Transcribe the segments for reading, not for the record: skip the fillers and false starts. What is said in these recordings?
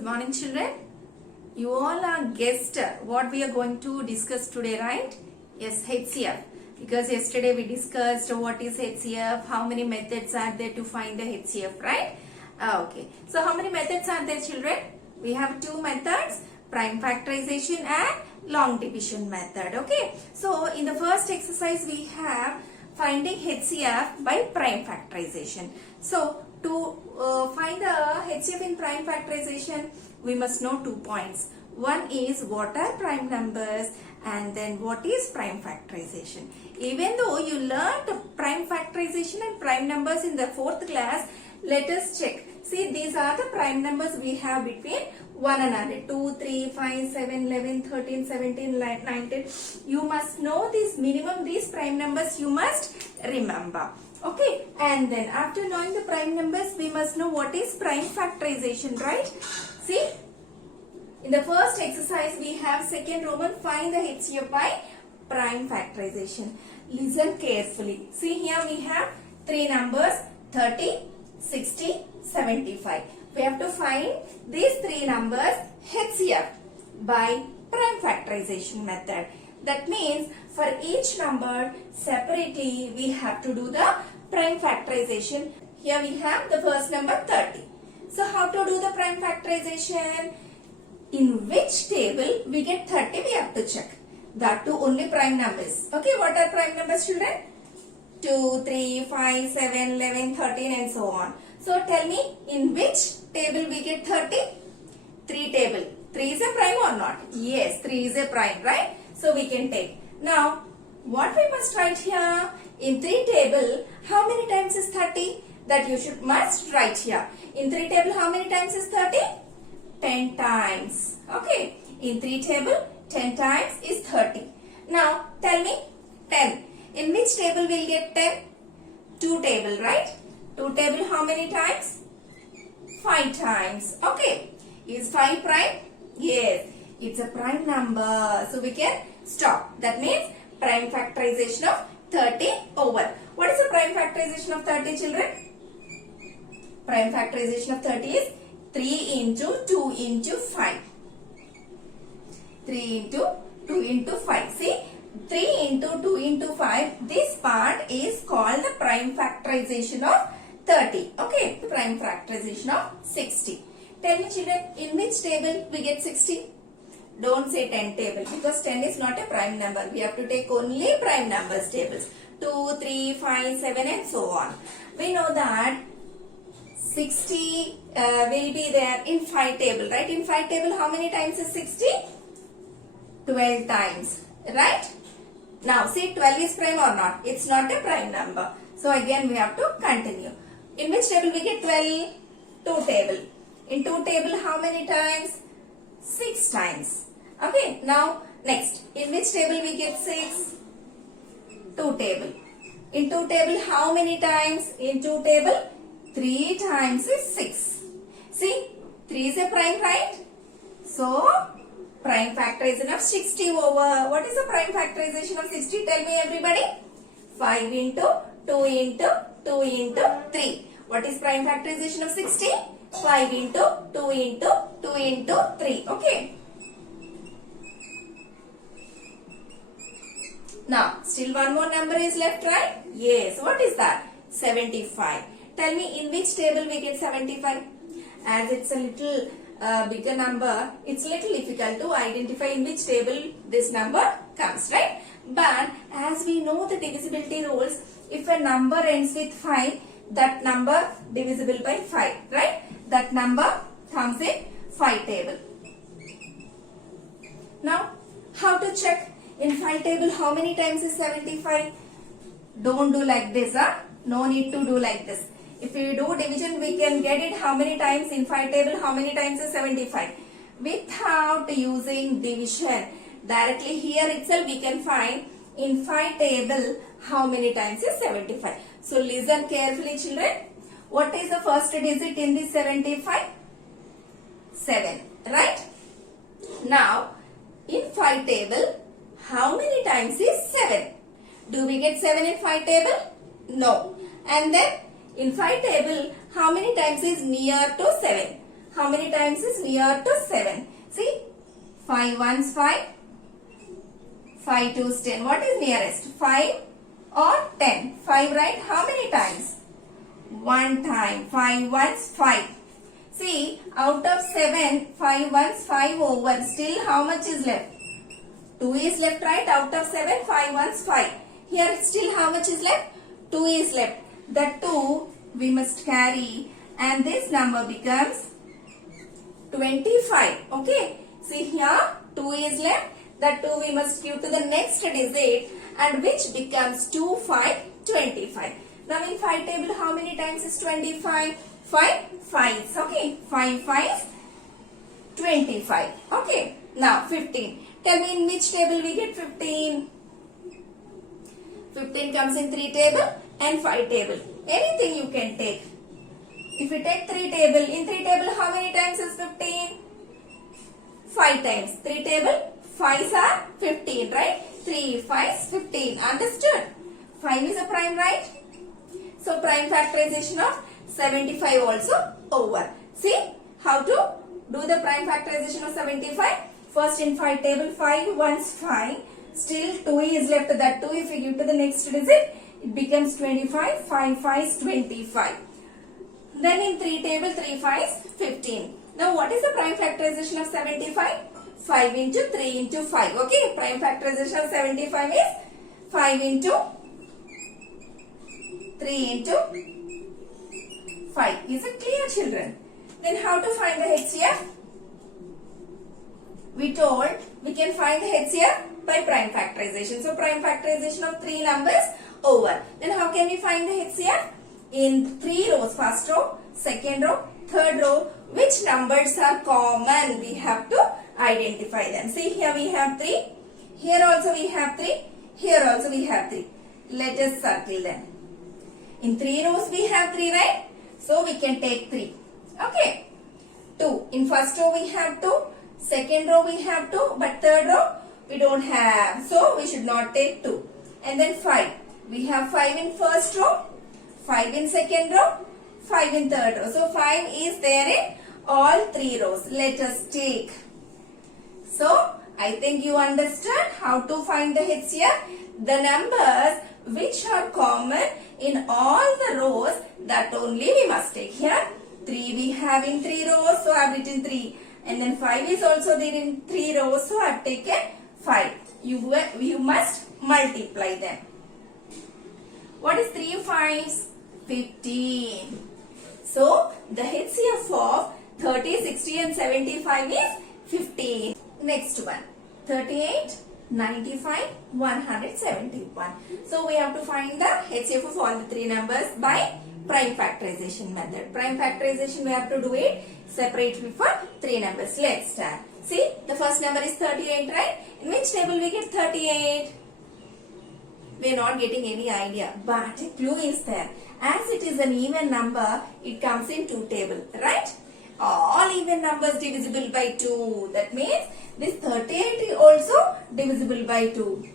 Good morning, children. You all are guessed what we are going to discuss today, right? Yes, HCF. Because yesterday we discussed what is HCF, how many methods are there to find the HCF, right? Okay. So how many methods are there, children? We have two methods, prime factorization and long division method. Okay. So in the first exercise we have finding HCF by prime factorization. So to find the HCF in prime factorization, we must know 2 points. One is what are prime numbers and then what is prime factorization. Even though you learned prime factorization and prime numbers in the 4th class, let us check. See, these are the prime numbers we have between 1 and 100. 2, 3, 5, 7, 11, 13, 17, 19. You must know these minimum, these prime numbers you must remember. Okay, and then after knowing the prime numbers, we must know what is prime factorization, right? See, in the first exercise, we have second Roman, find the HCF by prime factorization. Listen carefully. See, here we have three numbers, 30, 60, 75. We have to find these three numbers HCF by prime factorization method. That means for each number separately we have to do the prime factorization. Here we have the first number 30. So how to do the prime factorization? In which table we get 30 we have to check. That too only prime numbers. Okay, what are prime numbers, children? 2, 3, 5, 7, 11, 13 and so on. So tell me, in which table we get 30? 3 table. 3 is a prime or not? Yes, 3 is a prime, right? So we can take. Now, what we must write here? In 3 table, how many times is 30? That you must write here. In 3 table, how many times is 30? 10 times. Okay. In 3 table, 10 times is 30. Now, tell me 10. In which table we'll get 10? 2 table, right? 2 table how many times? 5 times. Okay. Is 5 prime? Yes. It's a prime number. So we can stop. That means prime factorization of 30 over. What is the prime factorization of 30, children? Prime factorization of 30 is 3 into 2 into 5. 3 into 2 into 5. See, 3 into 2 into 5. This part is called the prime factorization of 30. Okay. Prime factorization of 60. Tell me, children, in which table we get 60? Don't say 10 table because 10 is not a prime number. We have to take only prime numbers tables. 2, 3, 5, 7 and so on. We know that 60 will be there in 5 table, right? In 5 table, how many times is 60? 12 times, right? Now, see, 12 is prime or not? It's not a prime number. So, again, we have to continue. In which table we get 12? 2 table. In 2 table, how many times? 6 times. Okay, now, next. In which table we get 6? 2 table. In 2 table, how many times? In 2 table, 3 times is 6. See, 3 is a prime, right? So, prime factorization of 60 over. What is the prime factorization of 60? Tell me, everybody. 5 into 2 into 2 into 3. What is prime factorization of 60? 5 into 2 into 2 into 3. Okay. Now, still one more number is left, right? Yes. What is that? 75. Tell me, in which table we get 75? As it's a little bigger number, it's a little difficult to identify in which table this number comes, right? But as we know the divisibility rules, if a number ends with 5, that number divisible by 5, right? That number comes in 5 table. Now, how to check? In 5 table, how many times is 75? Don't do like this, huh? No need to do like this. If we do division, we can get it how many times in 5 table, how many times is 75. Without using division, directly here itself we can find in 5 table, how many times is 75. So listen carefully, children. What is the first digit in this 75? 7, right? Now, in 5 table, how many times is 7? Do we get 7 in 5 table? No. And then in 5 table, how many times is near to 7? how many times is near to 7? See, 5 ones 5, 5 twos 10. What is nearest? 5 or 10? 5, right? How many times? 1 time. 5 ones 5. See, out of 7, 5 ones 5 over. Still how much is left? 2 is left, right? Out of 7, 5 ones 5. Here still how much is left? 2 is left. The 2 we must carry and this number becomes 25. Okay. See here 2 is left. That 2 we must give to the next digit and which becomes 2, 5, 25. Now in 5 table how many times is 25? 5 5s. Okay. 5 5s 25. Okay. Now 15. Tell me in which table we get 15? 15 comes in 3 table and 5 table. Anything you can take. If you take 3 table, in 3 table how many times is 15? 5 times. 3 table, 5s are 15, right? 3 5s 15. Understood? 5 is a prime, right? So prime factorization of 75 also over. See how to do the prime factorization of 75? First in 5 table, 5 ones 5. Still 2 is left. That 2 if you give to the next digit, it becomes 25. 5 5s 25. Then in 3 table, 3 5s 15. Now what is the prime factorization of 75? 5 into 3 into 5. Okay, prime factorization of 75 is 5 into 3 into 5. Is it clear, children? Then how to find the HCF? We told we can find the HCF by prime factorization. So prime factorization of 3 numbers over. Then how can we find the HCF? In 3 rows, first row, second row, third row, which numbers are common? We have to identify them. See, here we have 3. Here also we have 3. Here also we have 3. Let us circle them. In 3 rows we have 3, right? So we can take 3. Okay. 2. In first row we have 2. Second row we have 2. But third row we don't have. So we should not take 2. And then 5. We have 5 in first row. 5 in second row. 5 in third row. So 5 is there in all 3 rows. Let us take. So I think you understood how to find the HCF. The numbers which are common in all the rows, that only we must take. Here 3 we have in 3 rows, so I have written 3. And then 5 is also there in 3 rows, so I have taken 5. You must multiply them. What is 3 5s? 15. So the HCF of 30, 60 and 75 is 15. Next one. 38, 95, 171. So we have to find the HCF of all the 3 numbers by prime factorization method. Prime factorization we have to do it separately for 3 numbers. Let's start. See, the first number is 38, right? In which table we get 38? We are not getting any idea, but a clue is there. As it is an even number, it comes in 2 table, right? All even numbers divisible by 2. That means this 38 is also divisible by 2.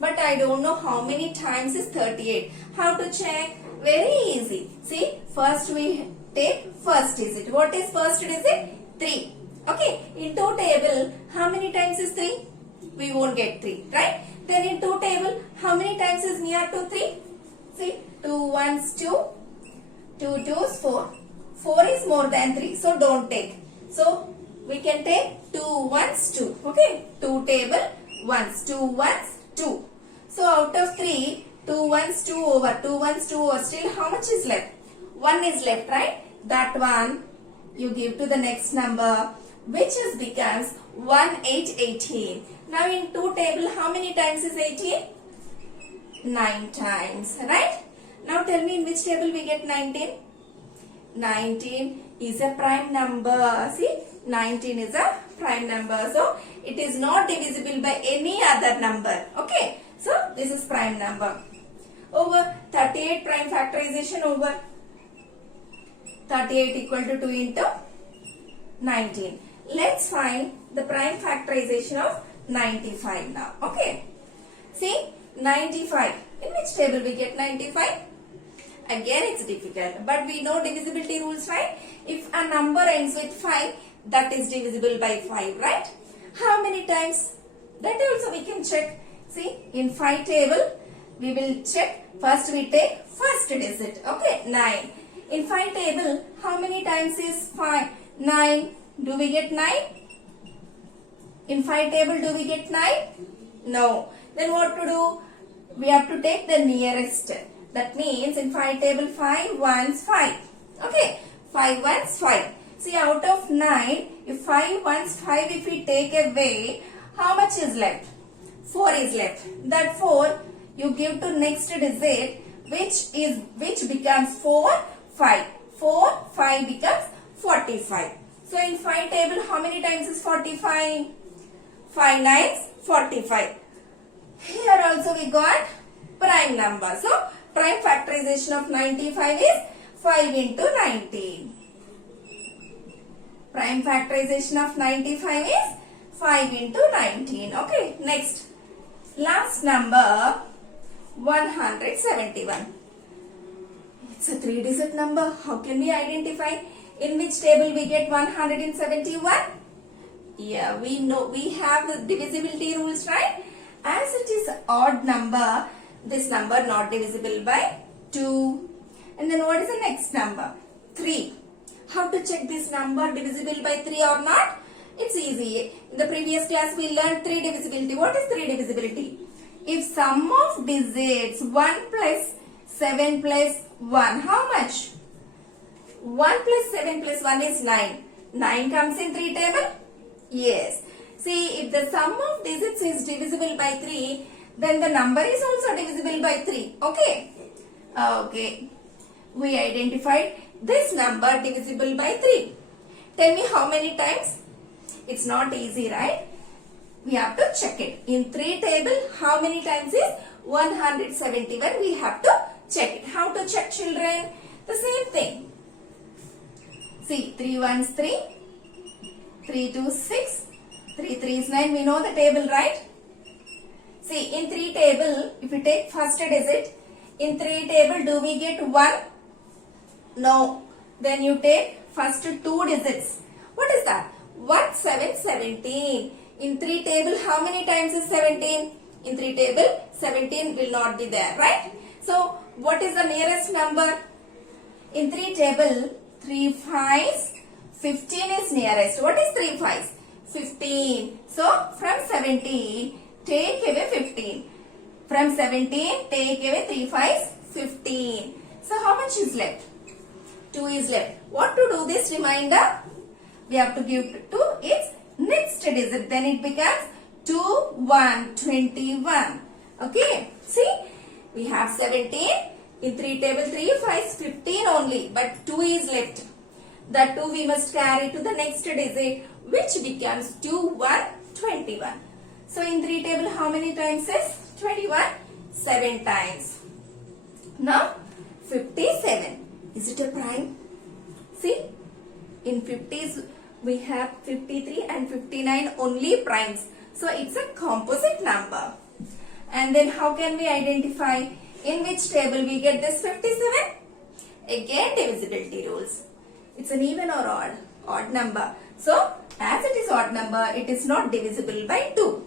But I don't know how many times is 38. How to check? Very easy. See, first we take first digit. What is first digit? 3. Okay. In 2 table, how many times is 3? We won't get 3, right? Then in 2 table, how many times is near to 3? See, 2 ones 2, 2 twos 4. 4 is more than 3, so don't take. So we can take 2 ones 2. Okay, 2 table ones, 2 ones 2. So out of 3, 2 ones 2 over, 2 ones 2 over. Still how much is left? 1 is left, right? That one you give to the next number, which is becomes 1 8 18. Now in 2 table, how many times is 18? 9 times, right? Now tell me in which table we get 19? 19 is a prime number. See, 19 is a prime number. So it is not divisible by any other number. Okay. So this is prime number. Over 38 prime factorization over 38 equal to 2 into 19. Let's find the prime factorization of 95 now. Okay. See, 95. In which table we get 95? Again it's difficult. But we know divisibility rules, right? If a number ends with 5, that is divisible by 5, right? How many times? That also we can check. See, in 5 table, we will check. First we take first digit. Okay, 9. In 5 table, how many times is 5? 9. Do we get 9? In 5 table, do we get 9? No. Then what to do? We have to take the nearest. That means in 5 table, 5 ones 5. Okay, 5 ones 5. See, out of 9, if 5 ones 5, if we take away, how much is left? 4 is left. That 4 you give to next digit, which becomes 4, 5. 4, 5 becomes 45. So in 5 table, how many times is 45? 5 nines 45. Here also we got prime number. So prime factorization of 95 is 5 into 19. Prime factorization of 95 is 5 into 19. Okay, next. Last number 171. It's a 3-digit number. How can we identify? In which table we get 171? Yeah, we know we have the divisibility rules, right? As it is odd number, this number not divisible by 2. And then what is the next number? 3. How to check this number divisible by 3 or not? It's easy. In the previous class we learned 3 divisibility. What is 3 divisibility? If sum of digits 1 plus 7 plus 1, how much? 1 plus 7 plus 1 is 9. 9 comes in 3 table? Yes. See, if the sum of digits is divisible by 3, then the number is also divisible by 3. Okay? Okay. We identified this number divisible by 3. Tell me how many times? It's not easy, right? We have to check it. In 3 table, how many times is 171? We have to check it. How to check, children? The same thing. See, 3 ones 3, 3 2 6, 3 3 is 9. We know the table, right? See, in 3 table, if we take first digit, in 3 table, do we get 1? No. Then you take first 2 digits. What is that? 1 7 17. In 3 table, how many times is 17? In 3 table, 17 will not be there, right? So, what is the nearest number? In 3 table, 3 5s, 15 is nearest. What is 3 5s? 15. So, from 17, take away 15. From 17, take away 3 5s, 15. So, how much is left? 2 is left. What to do this remainder? We have to give to its next digit. Then it becomes 2 1 21. Okay. See, we have 17. In 3 table, 3 5 15 only. But 2 is left. That 2 we must carry to the next digit, which becomes 2 1 21. So in 3 table, how many times is 21? 7 times. Now 57. Is it a prime? See, in 50s we have 53 and 59 only primes. So it's a composite number. And then how can we identify in which table we get this 57? Again divisibility rules. It's an even or odd? Odd number. So as it is odd number, it is not divisible by 2.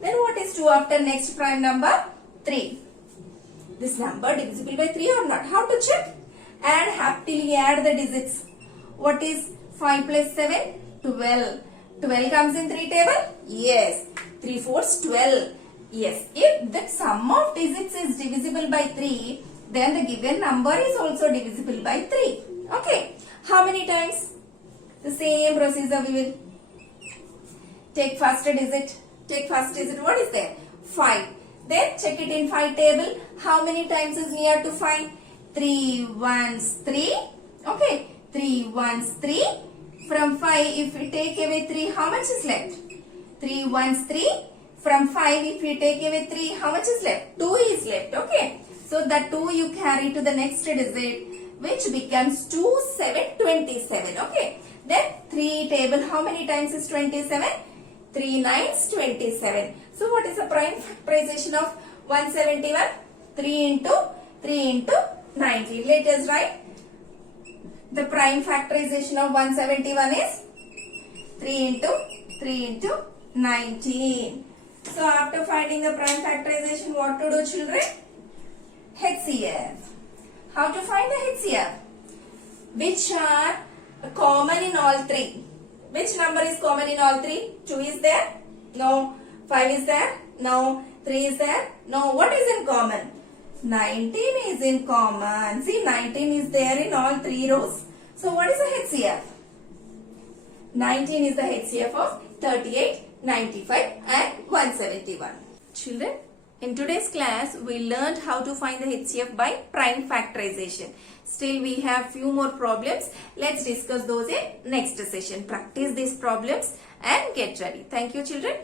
Then what is 2 after next prime number? 3. This number divisible by 3 or not? How to check? And happily add the digits. What is 5 plus 7? 12. 12 comes in 3 table? Yes. 3 fours 12. Yes. If the sum of digits is divisible by 3, then the given number is also divisible by 3. Okay. How many times? The same procedure we will take first digit. Take first digit. What is there? 5. Then check it in 5 table. How many times is near to 5? 3 ones 3. Okay. 3 ones 3. From 5, if we take away 3, how much is left? 3 ones 3. From 5, if we take away 3, how much is left? 2 is left. Okay. So that 2 you carry to the next digit, which becomes 2 7 27. Okay. Then 3 table, how many times is 27? 3 nines 27. So what is the prime factorization of 171? 3 into 19. Let us write. The prime factorization of 171 is 3 into 19. So after finding the prime factorization, what to do, children? HCF. How to find the HCF? Which are common in all three? Which number is common in all three? 2 is there? No. 5 is there? No. 3 is there? No. What is in common? 19 is in common. See, 19 is there in all three rows. So what is the HCF? 19 is the HCF of 38, 95 and 171. Children, in today's class, we learned how to find the HCF by prime factorization. Still, we have few more problems. Let's discuss those in next session. Practice these problems and get ready. Thank you, children.